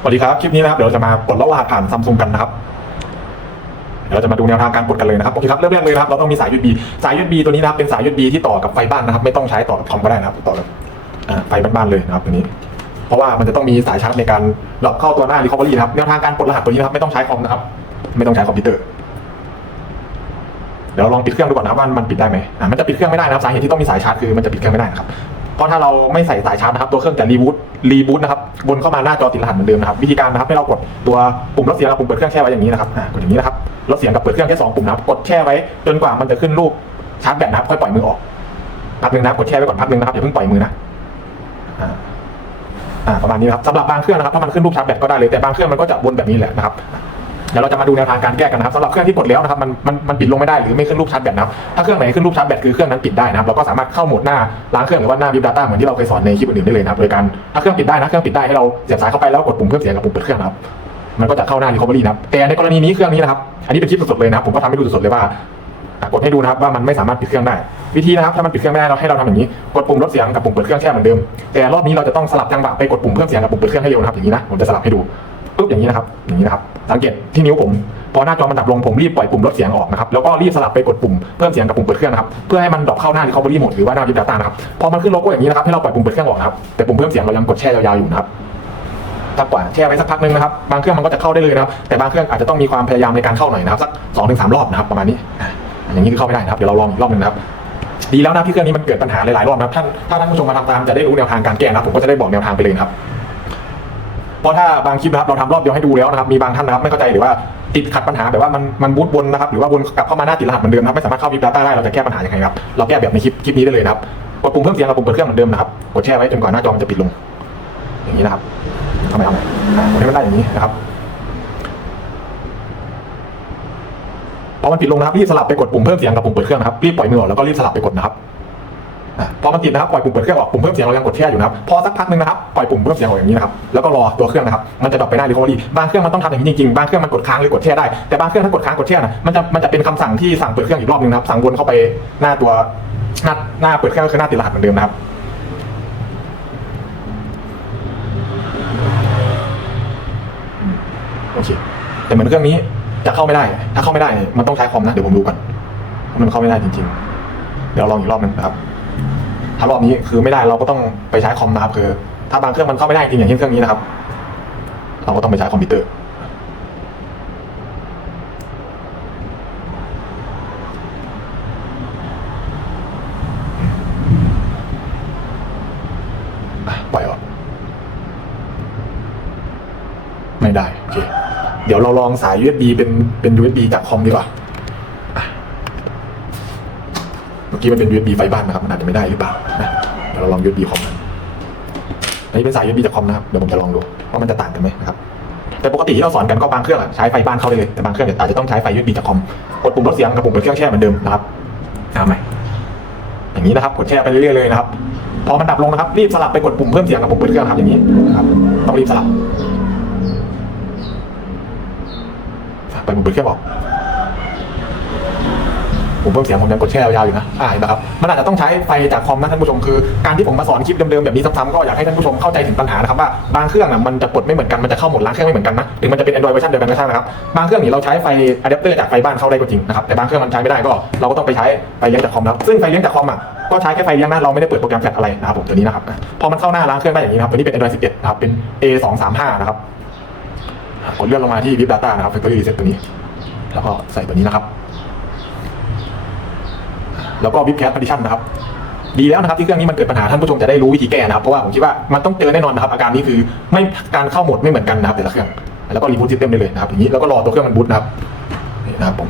สวัสดีครับ คลิปนี้นะครับเดี๋ยวเราจะมาปลดล็อกรหัสผ่านซัมซุงกันนะครับเดี๋ยวเราจะมาดูแนวทางการกดกันเลยนะครับโอเคครับเริ่มแรกเลยนะครับเราต้องมีสาย USB สาย USB ตัวนี้นะครับเป็นสาย USB ที่ต่อกับไฟบ้านนะครับ ไม่ต้องใช้ต่อกับคอมก็ได้นะครับต่อกับไฟบ้านๆเลยนะครับตัวนี้ เพราะว่ามันจะต้องมีสายชาร์จในการดรอปเข้าตัวหน้า recovery นะครับแนวทางการปลดรหัสตัวนี้นะครับไม่ต้องใช้คอมนะครับ ไม่ต้องใช้คอมพิวเตอร์เดี๋ยวเราลองปิดเครื่องดูก่อนนะครับว่ามันปิดได้ไหมอ่ามันจะปิดเครื่องไม่ได้นะครับสาเหตุที่ต้องมีสายชาร์จคือมันจะปิดเครื่องไม่ได้นะครับ เพราะถ้าเราไม่ใส่สายชาร์จนะครับตัวเครื่องจะรีบูตรีบูตนะครับวนเข้ามาหน้าจอติดรหัสเหมือนเดิมนะครับวิธีการนะครับให้เรากดตัวปุ่มลดเสียงกับปุ่มเปิดเครื่องแช่ไว้อย่างนี้นะครับกดอย่างนี้นะครับลดเสียงกับเปิดเครื่องแค่สองปุ่มนะครับกดแช่ไว้จนกว่ามันจะขึ้นรูปชาร์จแบตนะครับค่อยปล่อยมือออกพักหนึ่งนะกดแช่ไว้ก่อนพักหนึ่งนะครับอย่าเพิ่งปล่อยมือนะประมาณนี้นะครับสำหรับบางเครื่องนะครับถ้ามันขึ้นรูปชาร์จแบตก็ได้เลยแต่บางเครื่องมันก็จะวนแบบนี้แหละนะครับ ดี๋ยวเราจะมาดูแนวทางการแก้กันนะครับสำหรับเครื่องที่กดแล้วนะครับมันมันมันปิดลงไม่ได้หรือไม่ขึ้นรูปชาร์จแบตนะครับถ้าเครื่องไหนขึ้นรูปชาร์จแบตคือเครื่องนั้นปิดได้นะครับเราก็สามารถเข้าโหมดหน้าล้างเครื่องหรือว่าหน้า Vip Data เหมือนที่เราเคยสอนในคลิปอื่นๆได้เลยนะครับโดยการถ้าเครื่องปิดได้นะเครื่องปิดได้ให้เราเสียบสายเข้าไปแล้วกดปุ่มเพิ่มเสียงกับปุ่มเปิดเครื่องนะครับมันก็จะเข้าหน้า recovery นะครับแต่ในกรณีนี้เครื่องนี้นะครับอันนี้เป็นคลิปสดๆเลยนะครับผมก็ทำให้ดูสดๆเลยว่ากดให้ดูนะครับว่ามันไม่สามารถปิดเครื่องได้ วิธีนะครับถ้ามันปิดเครื่องไม่ได้เราให้เราทำอย่างนี้ กดปุ่มลดเสียงกับปุ่มเปิดเครื่องแช่เหมือนเดิมแต่รอบนี้เราจะต้องสลับจังหวะไปกดปุ่มเพิ่มเสียงกับปุ่มเปิดเครื่องให้เร็วนะครับอย่างนี้นะผมจะสลับให้ดู ปุ๊บอย่างนี้นะครับอย่างนี้นะครับสังเกตที่นิ้วผมพอหน้าจอมันดับลงผมรีบปล่อยปุ่มลดเสียงออกนะครับแล้วก็รีบสลับไปกดปุ่มเพิ่มเสียงกับปุ่มเปิดเครื่องนะครับเพื่อให้มันดรอปเข้าหน้า recovery mode หรือว่าหน้า Vip Data นะครับพอมันขึ้นโลโก้อย่างนี้นะครับให้เราปล่อยปุ่มเปิดเครื่องออกนะครับแต่ปุ่มเพิ่มเสียงเรายังกดแช่ยาวๆอยู่นะครับถ้ากว่าแช่ไว้สักพักนึงนะครับบางเครื่องมันก็จะเข้าได้เลยนะครับแต่บางเครื่องอาจจะต้องมีความพยายามในการเข้าหน่อยนะครับสักสองถึงสามรอบนะครับประมาณนี้ อย่างนี้คือเข้าไม่ได้นะครับเดี๋ยวเราลองอีกรอบนึงนะครับดีแล้วนะที่เครื่องนี้มันเกิดปัญหาหลายๆรอบนะครับท่านถ้าท่านผู้ชมมาทำตามจะได้รู้แนวทางการแก้นะครับผมก็จะได้บอกแนวทางไปเลยครับ เพราะถ้าบางคลิปนะครับเราทำรอบเดียวให้ดูแล้วนะครับมีบางท่านนะครับไม่เข้าใจหรือว่าติดขัดปัญหาแบบว่ามันมันบูตวนนะครับหรือว่าวนกลับเข้ามาหน้าติดรหัสเหมือนเดิมนะครับไม่สามารถเข้าวิป Data ได้เราจะแก้ปัญหายังไงครับเราแก้แบบในคลิปคลิปนี้ได้เลยนะครับกดปุ่มเพิ่มเสียงกับปุ่มเปิดเครื่องเหมือนเดิมนะครับกดแช่ไว้จนกว่าหน้าจอมันจะปิดลง อย่างนี้นะครับทำไมทำไมให้มันได้อย่างนี้นะครับพอมันปิดลงนะครับรีบสลับไปกดปุ่มเพิ่มเสียงกับปุ่มเปิดเครื่องนะครับรีบปล่อยมือออกแล้วก็รีบสลับไปกดนะครับอะ พอมันติดนะครับปล่อยปุ่มเปิดเครื่องออกปุ่มเพิ่มเสียงเรายังกดแช่อยู่นะครับพอสักพักหนึ่งนะครับปล่อยปุ่มเพิ่มเสียงออกอย่างนี้นะครับแล้วก็รอตัวเครื่องนะครับมันจะดรอปไปหน้า recovery บางเครื่องมันต้องทำอย่างนี้จริงๆบางเครื่องมันกดค้างหรือกดแช่ได้แต่บางเครื่องถ้ากดค้างกดแช่นะมันจะมันจะเป็นคำสั่งที่สั่งเปิดเครื่องอีกรอบหนึงนะครับสั่งวนเข้าไปหน้าตัวหน้าหน้าเปิดเครื่องก็คือหน้าติดรหัสเหมือนเดิมนะครับโอเคแต่เหมือนเครื่องนี้จะเข้าไม่ได้ ถ้าเข้าไม่ได้ มันต้องใช้คอมนะ เดี๋ยวผมดูก่อนมันเข้าไม่ได้จริง ๆ เดี๋ยวลองอีกรอบนึงนะครับ ถ้ารอบนี้คือไม่ได้เราก็ต้องไปใช้คอมนะครับคือ ถ้าบางเครื่องมันเข้าไม่ได้จริงอย่างเช่นเครื่องนี้นะครับ เราก็ต้องไปใช้คอมพิวเตอร์ปล่อยออกไม่ได้โอเคเดี๋ยวเราลองสาย USB เป็นเป็น USB จากคอมดีกว่า เมื่อกี้มันเป็น USB ไฟบ้านนะครับ มันอาจจะไม่ได้หรือเปล่านะเดี๋ยวเราลอง USB คอมนะอันนี้เป็นสาย USB จากคอมนะครับ เดี๋ยวผมจะลองดูว่ามันจะต่างกันไหมนะครับ แต่ปกติที่เราสอนกันก็บางเครื่องใช้ไฟบ้านเข้าได้เลย แต่บางเครื่องเนี่ยอาจจะต้องใช้ไฟ USB จากคอม กดปุ่มลดเสียงกับปุ่มเปิดเครื่องแช่เหมือนเดิมนะครับเอาใหม่อย่างนี้นะครับ กดแช่ไปเรื่อยๆเลยนะครับ พอมันดับลงนะครับ รีบสลับไปกดปุ่มเพิ่มเสียงกับปุ่มเปิดเครื่องครับอย่างนี้นะครับ ต้องรีบสลับ ไปปุ่มเปิดเครื่องออก ผมเพิ่มเสียงผมยังกดแช่ยาวๆอยู่นะอ่าเห็นไหมครับมันอาจจะต้องใช้ไฟจากคอมนะท่านผู้ชมคือการที่ผมมาสอนคลิปเดิมๆแบบนี้ซ้ำๆก็อยากให้ท่านผู้ชมเข้าใจถึงปัญหานะครับว่าบางเครื่องอะมันจะกดไม่เหมือนกันมันจะเข้าหมดล้างเครื่องไม่เหมือนกันนะถึงมันจะเป็น Android เวอร์ชันเดียวกันก็ช่างนะครับบางเครื่องนี่เราใช้ไฟอะแดปเตอร์จากไฟบ้านเข้าได้ก็จริงนะครับแต่บางเครื่องมันใช้ไม่ได้ก็เราก็ต้องไปใช้ไฟเลี้ยงจากคอมนะครับซึ่งไฟเลี้ยงจากคอมอะก็ใช้แค่ไฟเลี้ยงนะเราไม่ได้เปิดโปรแกรมแฟลชอะไรนะครับผมตัวนี้นะครับพอมันเข้าหน้าล้างเครื่องได้อย่างนี้นะครับตัวนี้เป็น Android 11นะครับเป็น A235 นะครับกดเลื่อนลงมาที่ Vip Data นะครับ Factory Reset ตัวนี้ แล้วก็ใส่ตัวนี้นะครับ แล้วก็วิ p แคส p a r t i t i o n นะครับดีแล้วนะครับที่เครื่องนี้มันเกิดปัญหาท่านผู้ชมจะได้รู้วิธีแก้นะครับเพราะว่าผมคิดว่ามันต้องเจอแน่นอนนะครับอาการนี้คือไม่การเข้าโหมดไม่เหมือนกันนะครับแต่ละเครื่องแล้วก็รีบูตซิสเต็มได้เลยนะครับอย่างนี้แล้วก็รอตัวเครื่องมันบูตนะครับนี่นะครับผม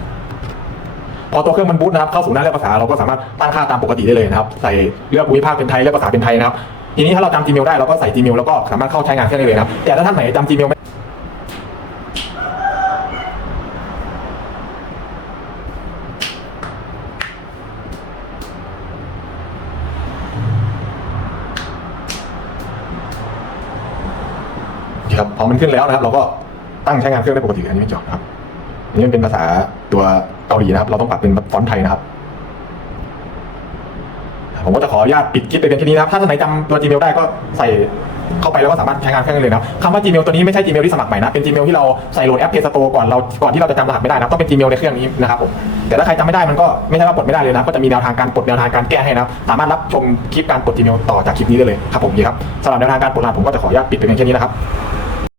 พอตัวเครื่องมันบูตนะครับเข้าสู่หน้าเลือกภาษาเราก็สามารถตั้งค่าตามปกติได้เลยนะครับใส่เลือกภูมิภาคเป็นไทยเลือกภาษาเป็นไทยนะครับทีนี้ถ้าเราจำ Gmail ได้เราก็ใส่ Gmail แล้วก็สามารถเข้าใช้งานเครื่องได้เลยนะครับแต่ถ้าท่านไหนจำ Gmail ครับพอมันขึ้นแล้วนะครับ เราก็ตั้งใช้งานเครื่องได้ปกติอันนี้ไม่จบครับอันนี้มันเป็นภาษาตัวเกาหลีนะครับ เราต้องปรับเป็นฟอนต์ไทยนะครับ ผมก็จะขออนุญาตปิดคลิปไปเป็นแค่นี้นะครับ ถ้าท่านไหนจำตัว Gmail ได้ก็ใส่เข้าไปแล้วก็สามารถใช้งานเครื่องได้เลยนะครับคำว่า Gmail ตัวนี้ไม่ใช่ Gmail ที่สมัครใหม่นะ เป็น Gmail ที่เราใส่โหลดแอป Play Store ก่อนเราก่อนที่เราจะจำรหัสไม่ได้นะต้องเป็น Gmail ในเครื่องนี้นะครับผมแต่ถ้าใครจำไม่ได้มันก็ไม่ใช่ว่าปลดไม่ได้เลยนะ ก็จะมีแนวทางการปลดแนวทางการแก้ให้นะสามารถรับชมคลิปการปลด Gmail ต่อจากคลิปนี้ได้เลยครับผมดีครับสำหรับแนวทางการปลดรหัสผมก็จะขออนุญาตปิดไปเพียงแค่นี้นะครับ